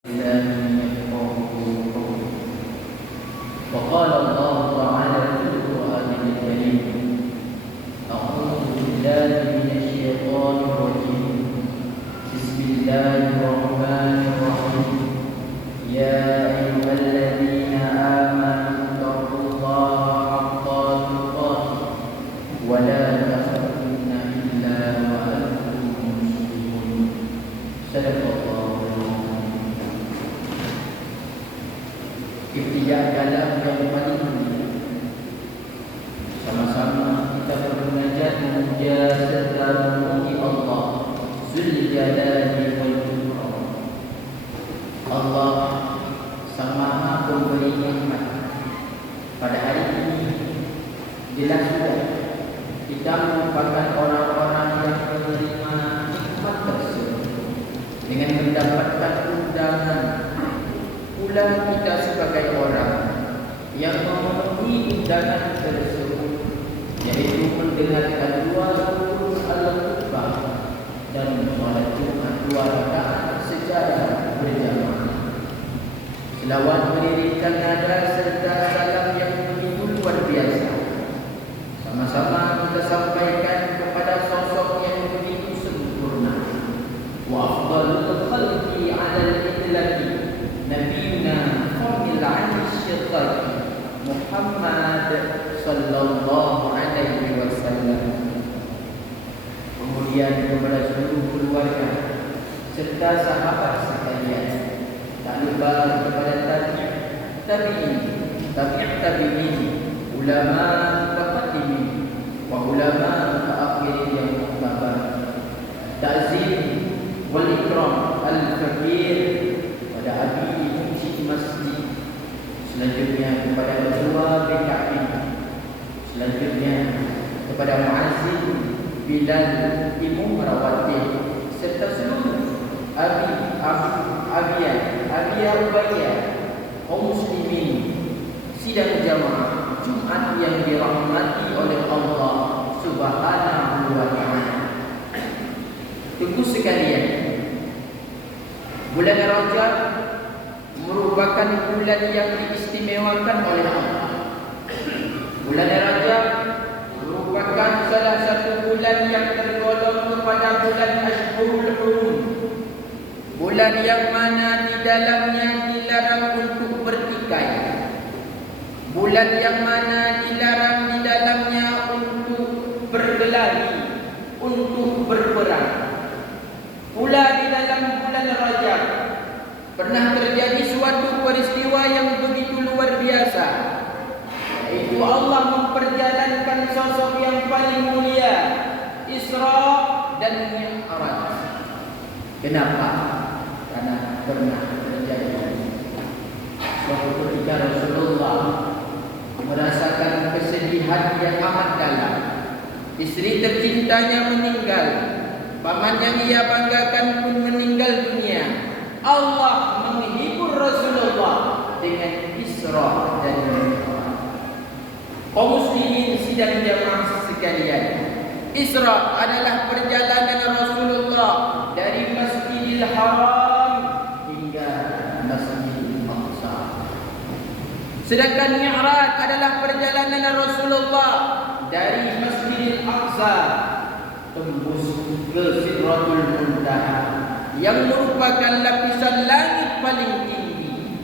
وقال الله تعالى في القرآن الكريم: أعوذ بالله من الشيطان الرجيم. بسم الله الرحمن الرحيم. يا أيها الذين آمنوا اتقوا الله حق تقاته ولا تموتن إلا وأنتم مسلمون. صدق الله. Ibtidak dalam yang paling mulia, sama-sama kita bermunajat memuja serta memuji Allah Zul Jalali wal Ikram. Allah Sang Maha Pemberi nikmat. Pada hari ini jelas sudah kita merupakan orang-orang yang menerima nikmat tersebut dengan mendapatkan undangan. Pula kita sebagai orang yang memenuhi undangan tersebut, yaitu mendengarkan dua rukun al-khutbah dan solat Jumat 2 rakaat secara berjamaah. Selawat melirikkan nada serta salam yang begitu luar biasa sama-sama kita sampaikan kepada sosok yang begitu sempurna, wa afdalul khalqi 'ala al-itlaqi Nabiuna Fadil Al-Syiqaq Muhammad Sallallahu Alaihi Wasallam. Kemudian kepada seluruh keluarga serta sahabat sekalian, tak lupa kepada tabi'in, ulama mutaqaddimin wa ulama mutaakhirin yang muktabar. Ta'zim wal ikram al-kabir pada abi fungsi masjid, selanjutnya kepada ketua PKP, selanjutnya kepada muazzin Bilal Imam Rawatib serta seluruh Abiyah Ubayyah kaum muslimin sidang jamaah Jumat yang dirahmati oleh Allah Subhanahu wa ta'ala. Tunggu sekalian, bulan Rajab merupakan bulan yang diistimewakan oleh Allah. Bulan Rajab merupakan salah satu bulan yang tergolong kepada bulan Ashhurul Hurum, bulan yang mana di dalamnya dilarang untuk bertikai, bulan yang mana dilarang di dalamnya untuk bergelari, untuk berperang. Pula di dalam bulan Rajab pernah terjadi suatu peristiwa yang begitu luar biasa, yaitu Allah memperjalankan sosok yang paling mulia, Isra dan Mi'raj. Kenapa? Karena pernah terjadi suatu ketika Rasulullah merasakan kesedihan yang amat dalam. Istri tercintanya meninggal, paman yang ia banggakan pun meninggal dunia. Allah menghibur Rasulullah dengan Isra dan Mi'raj. Kaum muslimin sidang jamaah sekalian, Isra adalah perjalanan Rasulullah dari Masjidil Haram hingga Masjidil Aqsa. Sedangkan Mi'raj adalah perjalanan Rasulullah dari Masjidil Aqsa tembus ke Sidratul Muntaha yang merupakan lapisan langit paling tinggi.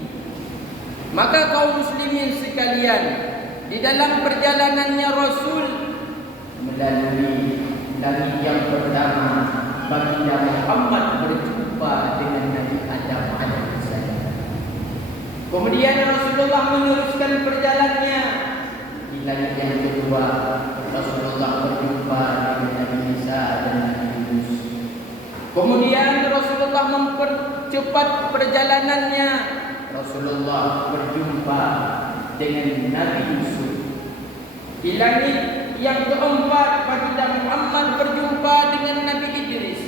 Maka kaum muslimin sekalian, di dalam perjalanannya Rasul melalui langit yang pertama, baginda Muhammad berjumpa dengan Nabi Adam alaihissalam. Kemudian Rasulullah meneruskan perjalanannya di langit yang kedua. Rasulullah berjumpa dengan Nabi Isa dan Nabi Yunus. Kemudian Rasulullah mempercepat perjalanannya. Rasulullah berjumpa dengan Nabi Yusuf. Di langit yang keempat, baginda Muhammad berjumpa dengan Nabi Idris.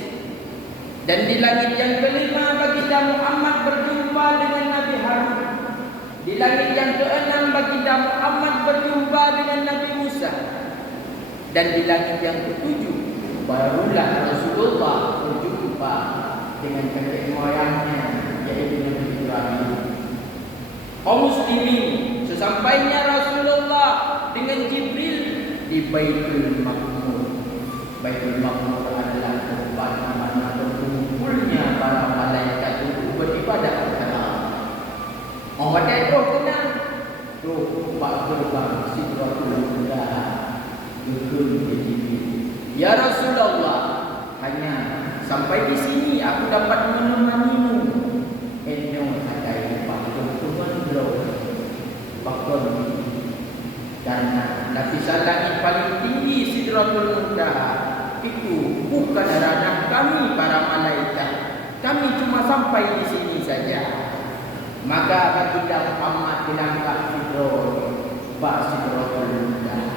Dan di langit yang kelima, baginda Muhammad berjumpa dengan Nabi Harun. Di langit yang keenam, baginda Muhammad berjumpa dengan Nabi Musa. Dan di langit yang ketujuh, barulah Rasulullah berjumpa dengan kakek moyangnya, yaitu Nabi muslimin, sesampainya Rasulullah dengan Jibril di Baitul Maqmur. Baitul Maqmur adalah tempat mana berkumpulnya para malaikat untuk beribadah kepada Allah. Orang kata itu tenang. Tu empat gerbang Sidratul Muntaha. Ya Rasulullah, hanya sampai di sini aku dapat menemanimu. Eno ada yang pakon karena lapisan langit paling tinggi Sidratul Muntaha itu bukan ranah kami para malaikat. Kami cuma sampai di sini saja. Maka baginda Muhammad dilangkah Sidratul Muntaha.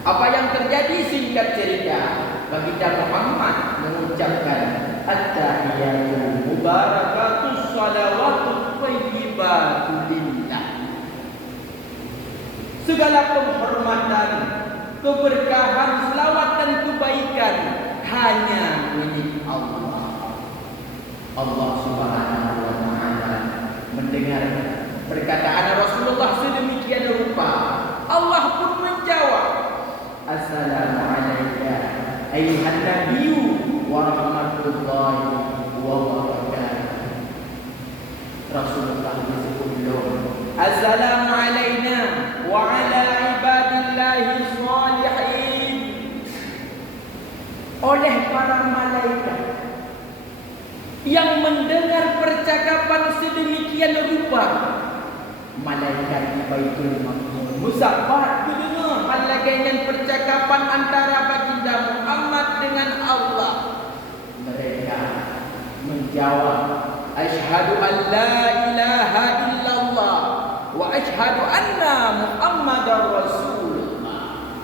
Apa yang terjadi singkat cerita, baginda Muhammad mengucapkan at-tahiyatul mubarakatus salawatut thayyibatu lillah. Segala penghormatan, keberkahan, selawat dan kebaikan hanya milik Allah. Allah Subhanahu wa taala mendengar perkataan Rasulullah sedemikian rupa. Allah pun menjawab, Assalamualaikum ayuhan nabiyyu wa rahmatullahi wa barakatuh. Rasulullah disebut Assalamualaikum wa ala ibadillahi salihin. Oleh para malaikat yang mendengar percakapan sedemikian rupa, malaikat di Baitul Maqmur musafat mendengar malaikat percakapan antara baginda Muhammad dengan Allah. Mereka menjawab, Asyhadu an la ilaha illallah wa asyhadu anna Muhammadar Rasulullah.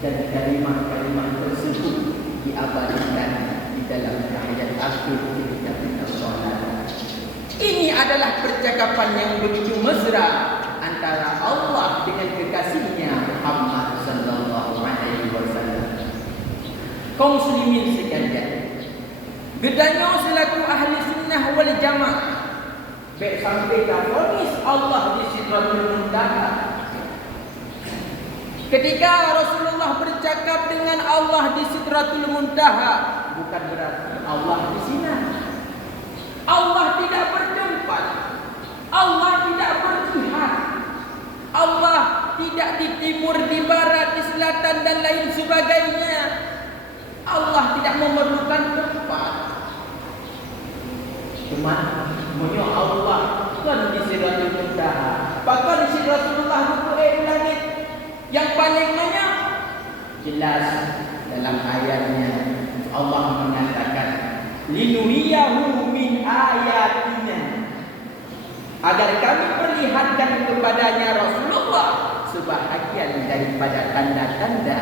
Dan kalimat-kalimat tersebut diabadikan di dalam ayat akhir ketika kita solat. Ini adalah percakapan yang begitu mesra antara Allah dengan kekasihnya Muhammad sallallahu alaihi wasallam. Kaum muslimin sekalian, gedanya selaku ahli sunnah wal jamaah baik sampai vonis Allah di Sidratul Muntaha. Ketika Rasulullah bercakap dengan Allah di Sidratul Muntaha, bukan berarti Allah di sini. Allah tidak bertempat. Allah tidak berjihad. Allah tidak di timur, di barat, di selatan dan lain sebagainya. Allah tidak memerlukan tempat. Cuma punya Allah kan di Sidratul Muntaha. Bahkan di Sidratul di langit yang paling banyak jelas dalam ayatnya Allah mengatakan linuriyahu min ayatina, agar kami perlihatkan kepadanya Rasulullah sebahagian daripada tanda-tanda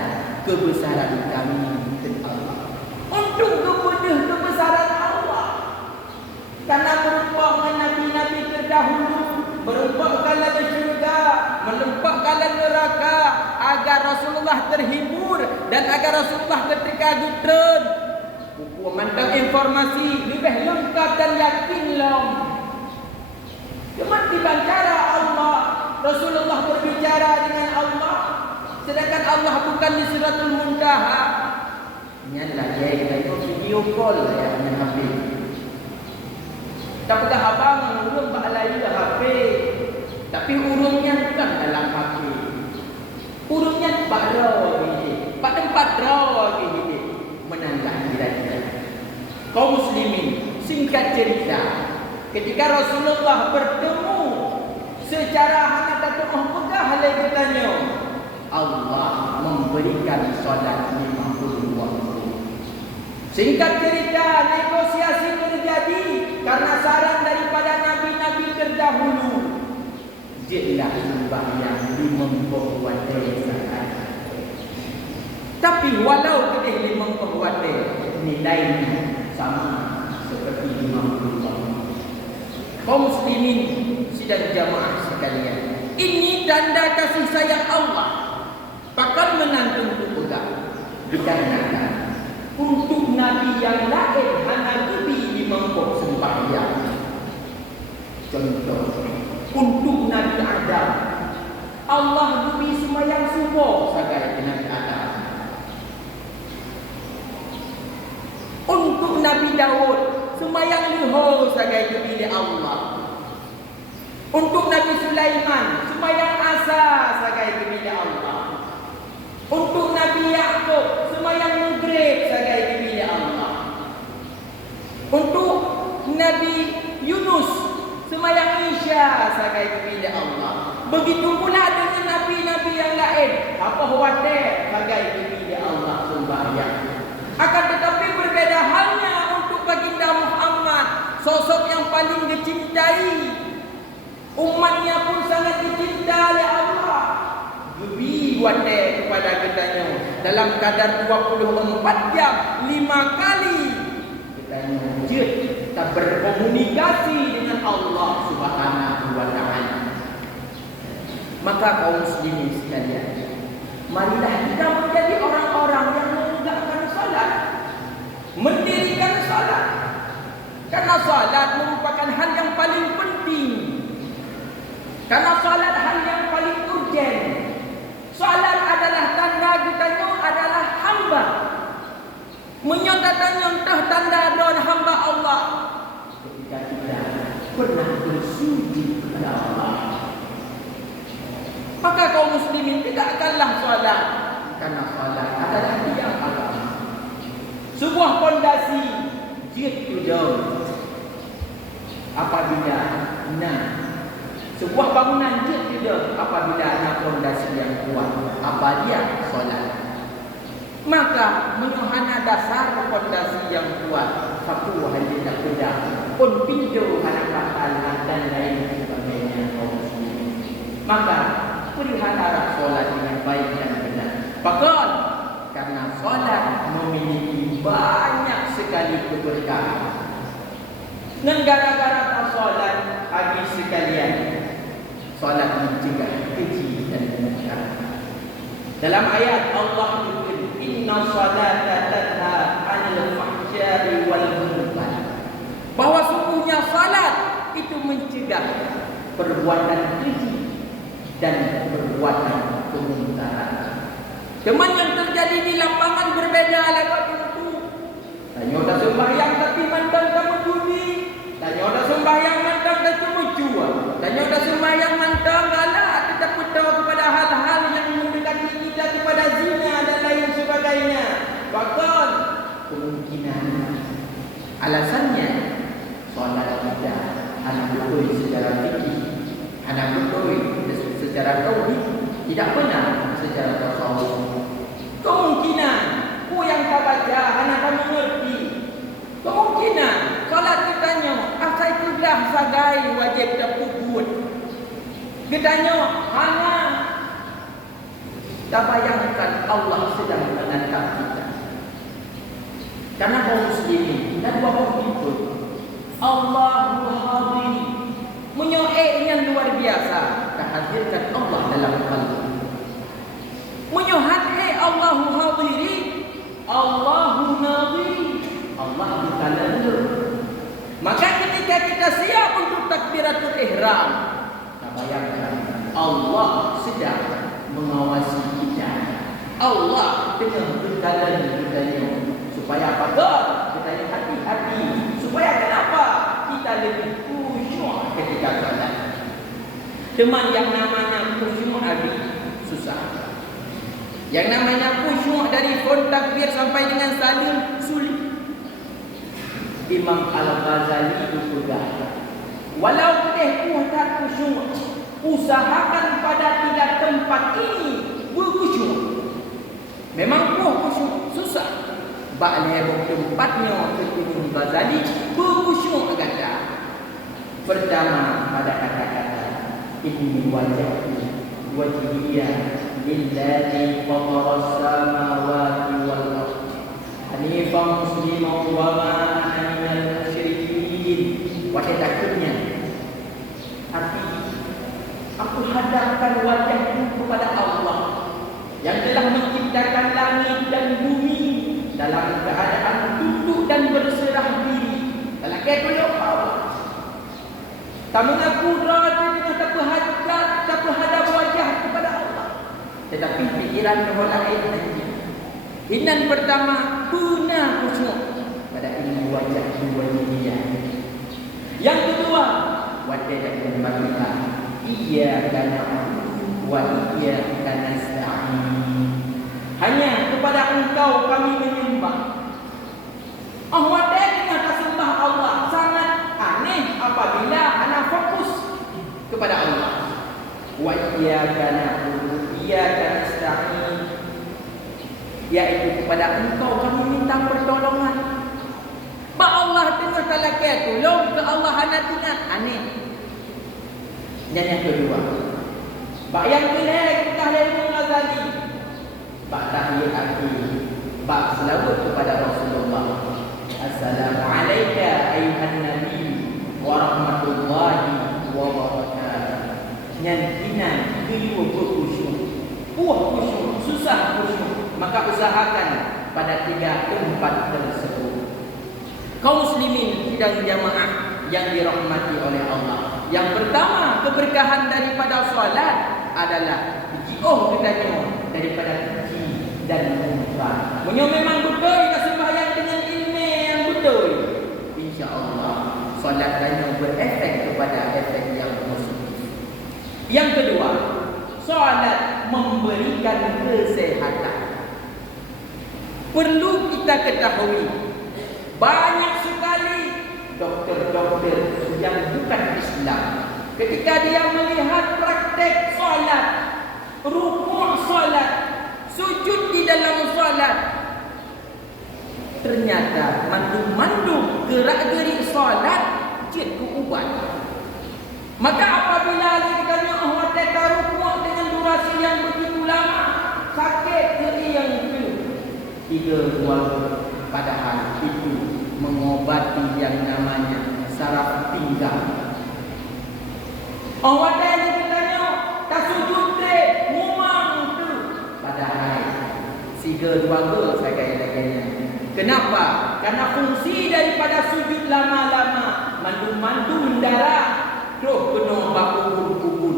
kebesaran kami dan Allah. Untuk kepada kebesaran Allah, karena berupa dengan nabi-nabi terdahulu, berupa kala syurga, melempah kala neraka, agar Rasulullah terhibur dan agar Rasulullah ketika gutren memandang informasi lebih lengkap dan yakinlah. Cuma dibacara Allah, Rasulullah berbicara dengan Allah, sedangkan Allah bukan di Sidratul Muntaha. Ini adalah kita itu video call ya dengan HP. Tak pegang abang urung pak lain HP, tapi urungnya bukan dalam HP. Urungnya pak raw ini, pak tempat raw ini. Menandah kira-kira. Kaum muslimin, singkat cerita, ketika Rasulullah bertemu secara hanya tak pegah lagi tanya, Allah memberikan solat 50 waktu. Singkat cerita, negosiasi terjadi karena saran daripada nabi-nabi terdahulu. Jelah sembahyang 50 waktu sahaja. Tapi walau kita 50 waktu, nilainya sama seperti 50 waktu. Kaum muslimin sidang jamaah sekalian, ini tanda kasih sayang Allah. Bahkan menantu pegang dikarenakan untuk nabi yang lain hanya lebih 50 sembahyang. Contoh untuk Nabi Adam. Allah beri semayang subuh sebagai Nabi Adam. Untuk Nabi Daud, semayang luhur sebagai milik Allah. Untuk Nabi Sulaiman, semayang asar sebagai milik Allah. Untuk Nabi Yaqub, semayang maghrib sebagai milik Allah. Untuk Nabi Yunus, semayang isya sebagai milik Allah. Begitu pula dengan nabi-nabi yang lain, apa khawatir sebagai milik Allah sembahyang. Akan tetapi berbeda halnya untuk baginda Muhammad, sosok yang paling dicintai. Umatnya pun sangat dicintai oleh Allah. Lebih wadah kepada kitanya dalam kadar 24 jam 5 kali kitanya kita berkomunikasi dengan Allah Subhanahu wa taala. Maka kaum muslimin sekalian, marilah kita menjadi orang-orang yang menegakkan salat, mendirikan salat. Karena salat merupakan hal yang paling penting. Karena salat hal yang paling urgen. Salat adalah tanda kita adalah hamba. Menyatakan entah tanda don hamba Allah. Ketika kita pernah bersujud kepada Allah. Maka kaum muslimin tidakkanlah salat. Karena salat adalah tiang agama. Sebuah fondasi jika apabila sebuah bangunan tidak apabila ada fondasi yang kuat, apa dia? Solat. Maka menyuhana dasar fondasi yang kuat, satu hanya tak beda pun pintu anak pahala dan lain sebagainya kaum muslimin. Maka pelihara solat dengan baik dan benar. Bahkan karena solat memiliki banyak sekali keberkahan. Dan gara-gara solat habis sekalian, solat mencegah keji dan munkar. Dalam ayat Allah menyebut inna salata tanha 'anil fahsya'i wal munkar. Bahwa sungguhnya salat itu mencegah perbuatan keji dan perbuatan kemungkaran. Teman yang terjadi di lapangan berbeda lagi tentu. Tanya dah sembahyang tapi mandang kamu judi. Tanya dah sembahyang mandang kamu jual. Tanya dah sembahyang mandang galak kita tahu kepada hal-hal yang mendekati kita kepada zina dan lain sebagainya. Bahkan kemungkinan alasannya solat kita anak betul secara fikih, anak betul secara tauhid, tidak benar secara tasawuf. Kemungkinan yang tak baca anak akan mengerti. Kemungkinan solat kitanya asal itulah sebagai wajib terpukul. Kitanya hanya tak bayangkan Allah sedang menatap kita. Karena kaum muslimin dan bapak itu Allahu hadir, menyoek yang luar biasa kehadiran Allah dalam qalbi. Menyohati Allahu hadiri, Allahu nadiri, Allah di kalender. Maka ketika kita siap untuk takbiratul ihram, kita bayangkan Allah sedang mengawasi kita. Allah dengan berjalan kita supaya apa? Kita yang hati-hati. Supaya kenapa? Kita lebih khusyuk ketika salat. Teman yang namanya khusyuk habis susah. Yang namanya khusyuk dari fon takbir sampai dengan salim sulit. Imam Al-Ghazali berkata, walau tak khusyuk, usahakan pada 3 tempat ini berkhusyuk. Memang khusyuk susah. Ba'leh tempatnya ke Imam Ghazali berkhusyuk kata. Pertama pada kata-kata ini wajhiyah lillahi fataras samawati wal ardh hanifan musliman wa ma ana minal musyrikin. Wajah takutnya arti aku hadapkan wajahku kepada Allah yang telah menciptakan langit dan bumi dalam keadaan tunduk dan berserah diri. Dalam keadaan Allah tak mengaku dengan tak hadap wajah kepada Allah. Tetapi fikiran lain lagi. Hinan pertama, guna khusyuk pada ilmu wajah dua dia. Yang kedua, wajah kembalilah. Iyyaka na'budu wa iyyaka nasta'in. Hanya kepada Engkau kami menyembah. Wajah dengan sembah Allah sangat aneh apabila anda fokus kepada Allah. Wa iyyaka na'budu iyyaka nasta'in, yaitu kepada Engkau kami minta pertolongan. Ba Allah tengah talakai tolong ke Allah anak ingat aneh. Dan yang kedua, ba yang kelai kita ilmu Ghazali, ba tahiyat akhir, ba selawat kepada Rasulullah. Assalamualaikum ayuhan nabi wa rahmatullahi wa barakatuh. Nyantinan kedua berkhusyuk. Khusyuk, susah khusyuk. Maka usahakan pada 3 tempat tersebut. Kaum muslimin sidang jamaah yang dirahmati oleh Allah. Yang pertama, keberkahan daripada solat adalah katanya daripada keji dan munkar. Memang betul kita sembahyang dengan ilmu yang betul. Insya-Allah solat tanya berefek kepada efek yang positif. Yang kedua, solat memberikan kesehatan. Perlu kita ketahui, banyak sekali doktor-doktor yang bukan Islam, ketika dia melihat praktek solat, rukuk solat, sujud di dalam solat, ternyata mandum-mandum gerak-gerik solat jid ke ubat. Maka apabila kita kita rukuk dengan durasi yang begitu lama, sakit nyeri yang itu 3 bulan, padahal itu mengobati yang namanya saraf pinggang. Orang yang ditanya tak sujud deh, memang tu. Padahal 3-2 saya kaya-kayanya. Kenapa? Karena fungsi daripada sujud lama-lama mandu-mandu darah terus kena bakubun-kubun.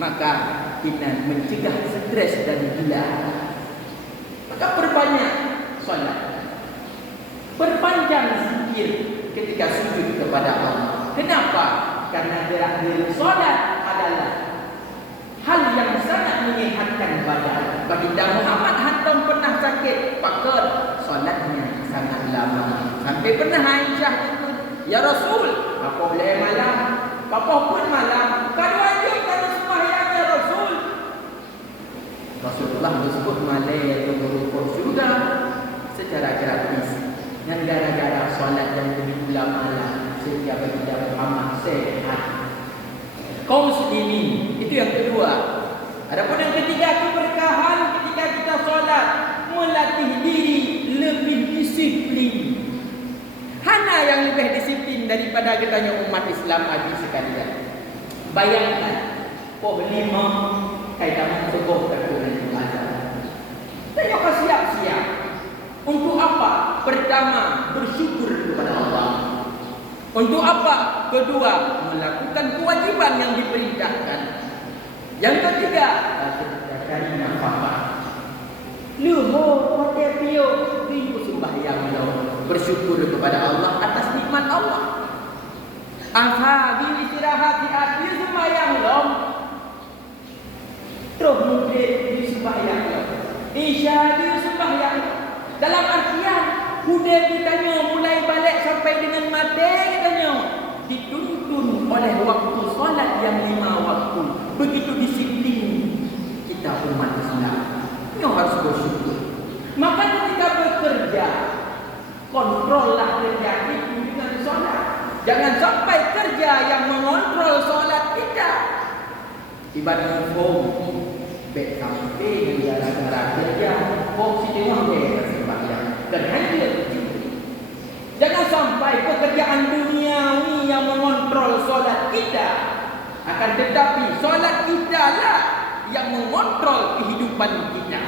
Maka kita mencegah stres dan gila. Maka perbanyak solat, perpanjang zikir ketika sujud kepada Allah. Kenapa? Karena gerak-gerik solat adalah hal yang sangat menyehatkan badan. Baginda Muhammad hantam pernah sakit, pakar solatnya sangat lama. Sampai pernah Aisyah itu, ya Rasul, apa boleh malam? Apa pun malam. Kalau aja kalau sembahyang ya Rasul. Rasulullah disebut malai atau berukur sudah secara gratis. Yang gara-gara solat yang begitu lama sehingga baginda Muhammad sehat. Kaum muslimin, itu yang kedua. Adapun yang ketiga, keberkahan ketika kita solat, melatih diri lebih disiplin. Hana yang lebih disiplin daripada katanya umat Islam lagi sekalian. Bayangkan, poh 5 kaitan sebuah terkunan ibadah. Saya siap-siap. Untuk apa? Pertama, bersyukur kepada Allah. Untuk apa? Kedua, melakukan kewajiban yang diperintahkan. Yang ketiga, cari nafkah. Luhur, hotel pio, itu sembahyang lo. Bersyukur kepada Allah atas nikmat Allah. Angha istirahat di hati sembahyang lo. Terus mungkin di sembahyang lo. Isya di sembahyang lo. Dalam artian Huda ditanya mulai balik sampai dengan mati katanya dituntun oleh waktu solat yang 5 waktu. Begitu disiplin kita umat Islam. Kita harus bersyukur. Maka ketika bekerja, kontrollah kerja itu dengan solat. Jangan sampai kerja yang mengontrol solat kita. Ibadah form baik sampai gara-gara kerja form si tengah dia sembahyang. Dan hanya jangan sampai pekerjaan duniawi yang mengontrol solat kita. Akan tetapi solat kita lah yang mengontrol kehidupan kita.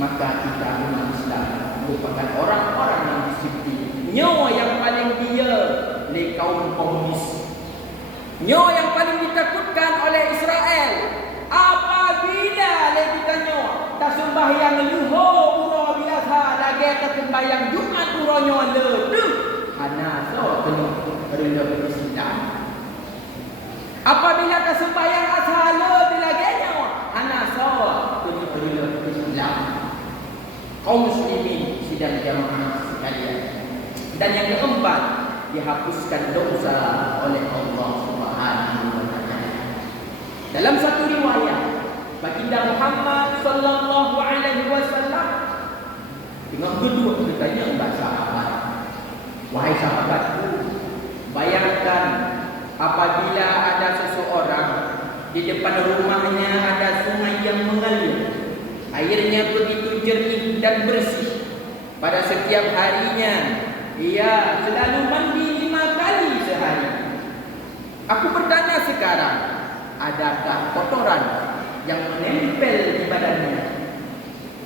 Maka kita umat Islam merupakan orang-orang yang disiplin. Nyawa yang paling dia le kaum komunis. Nyo yang paling ditakutkan oleh Israel. Apabila lagi ditanya, tak sembahyang luhur ura biasa lagi tak sembahyang Jumat uranyo le. Hana so kena Islam. Apabila tak sembahyang asal le bilagenya, hana so kena Islam. Kaum muslimin sidang jamaah sekalian. Dan yang keempat, dihapuskan dosa oleh Allah Subhanahu wa taala. Dalam satu riwayat, baginda Muhammad sallallahu alaihi wasallam dengan kedua bertanya kepada sahabat, "Wahai sahabatku, bayangkan apabila ada seseorang di depan rumahnya ada sungai yang mengalir. Airnya begitu jernih dan bersih. Pada setiap harinya ia selalu mandi 5 kali sehari. Aku bertanya sekarang, adakah kotoran yang menempel di badannya?"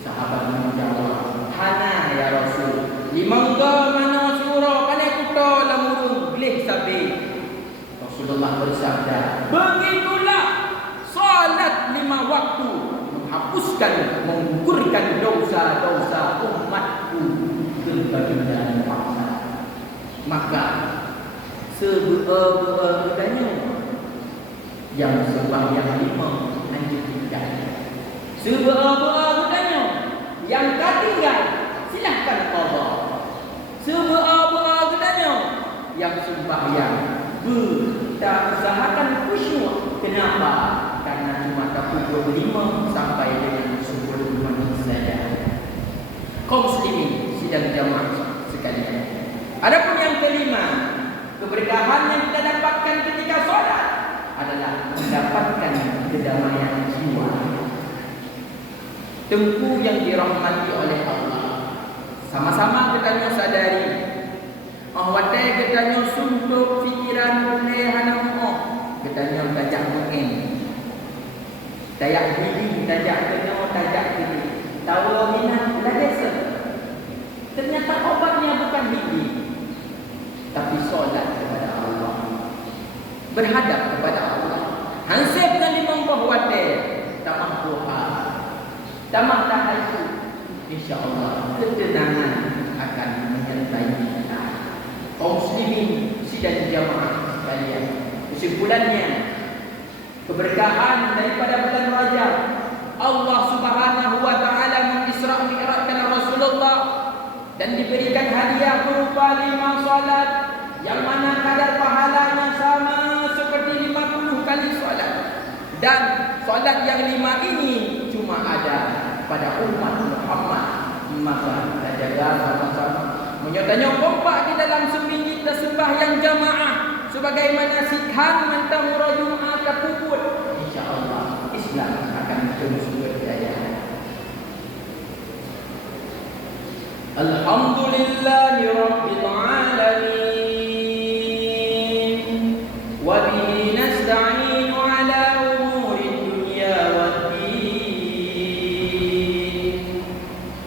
Sahabat menjawab, "Hana ya Rasul. Limangga mana surah kana kuta lamurung gleh sabe." Rasulullah bersabda, "Begitulah salat 5 waktu menghapuskan, menggugurkan dosa-dosa umatku." Kebaginda Muhammad. Maka sebenar-benarnya yang sembahyang 5 anjing tinggal. Sebenar-benarnya yang ketinggal silahkan qada. Sebenar-benarnya yang sembahyang tak usahakan khusyuk. Kenapa? Karena cuma pukul 5 sampai dengan 10 menit saja. Kaum muslimin sidang jamaah sekalian. Adapun yang kelima, keberkahan yang kita dapatkan ketika solat adalah mendapatkan kedamaian jiwa. Tengku yang dirahmati oleh Allah. Sama-sama kita sadari bahwa kita suntuk fikiran oleh hanamu. Kita tajak mungkin. Tajak diri, tajak kena, tajak diri. Tahu minat lagi. Ternyata obatnya bukan gigi, tapi solat kepada Allah, berhadap kepada Allah. Hansip dengan limang bahwate tamah doa, tamah tahajud, insya-Allah ketenangan akan menyertai kita. Kaum muslimin sidang jamaah sekalian, kesimpulannya, keberkahan daripada bulan Rajab, Allah Subhanahu wa taala mengisra mi'rajkan Rasulullah dan diberikan hadiah berupa 5 solat yang mana kadar pahalanya sama seperti 50 kali solat. Dan solat yang 5 ini cuma ada pada umat Muhammad. Maka kita jaga sama-sama menyertanya kompak di dalam seminggu sembahyang jamaah sebagaimana sikhan mentamura Jumat kapuput. Insya-Allah Islam akan terus berjaya. Alhamdulillahi Rabbil Alamin. Wa bihi nasta'inu ala umuri dunya waddin.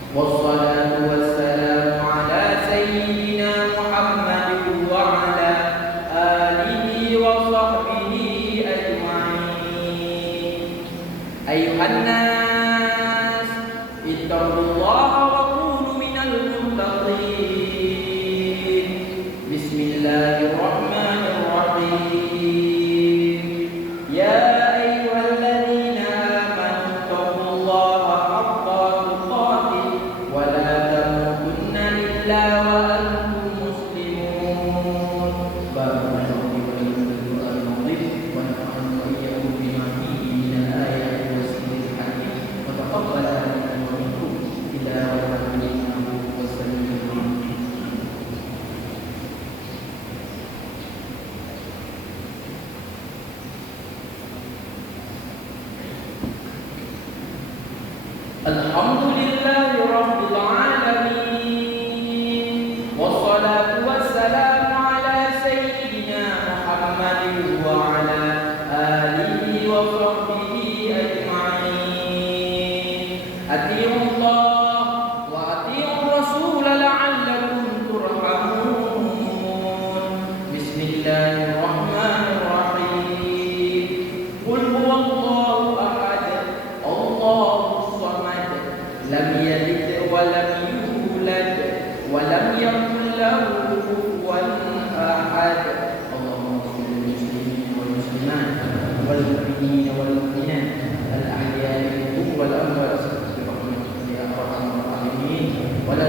Wassalatu wassalamu ala sayyidina Muhammadin wa ala alihi wa sahbihi ajma'in. Ayuhan nas, ittaqullaha wa Alhamdulillahi Rabbil Alamin. Wassalatu wassalamu ala sayyidina Muhammadin wa ala alihi wa sahbihi ajma'in. Atiiullah wa atiiur rasul la'allakum turhamun. Bismillahirrahmanirrahim. yalid wa lam yulad wa lam yakul lahu kufuwan ahad. Allahumma ighfir lil muslimin wal muslimat wal mu'minin wal mu'minat al ahya'i minhum wal amwat bi rahmatika ya arhamar rahimin wa la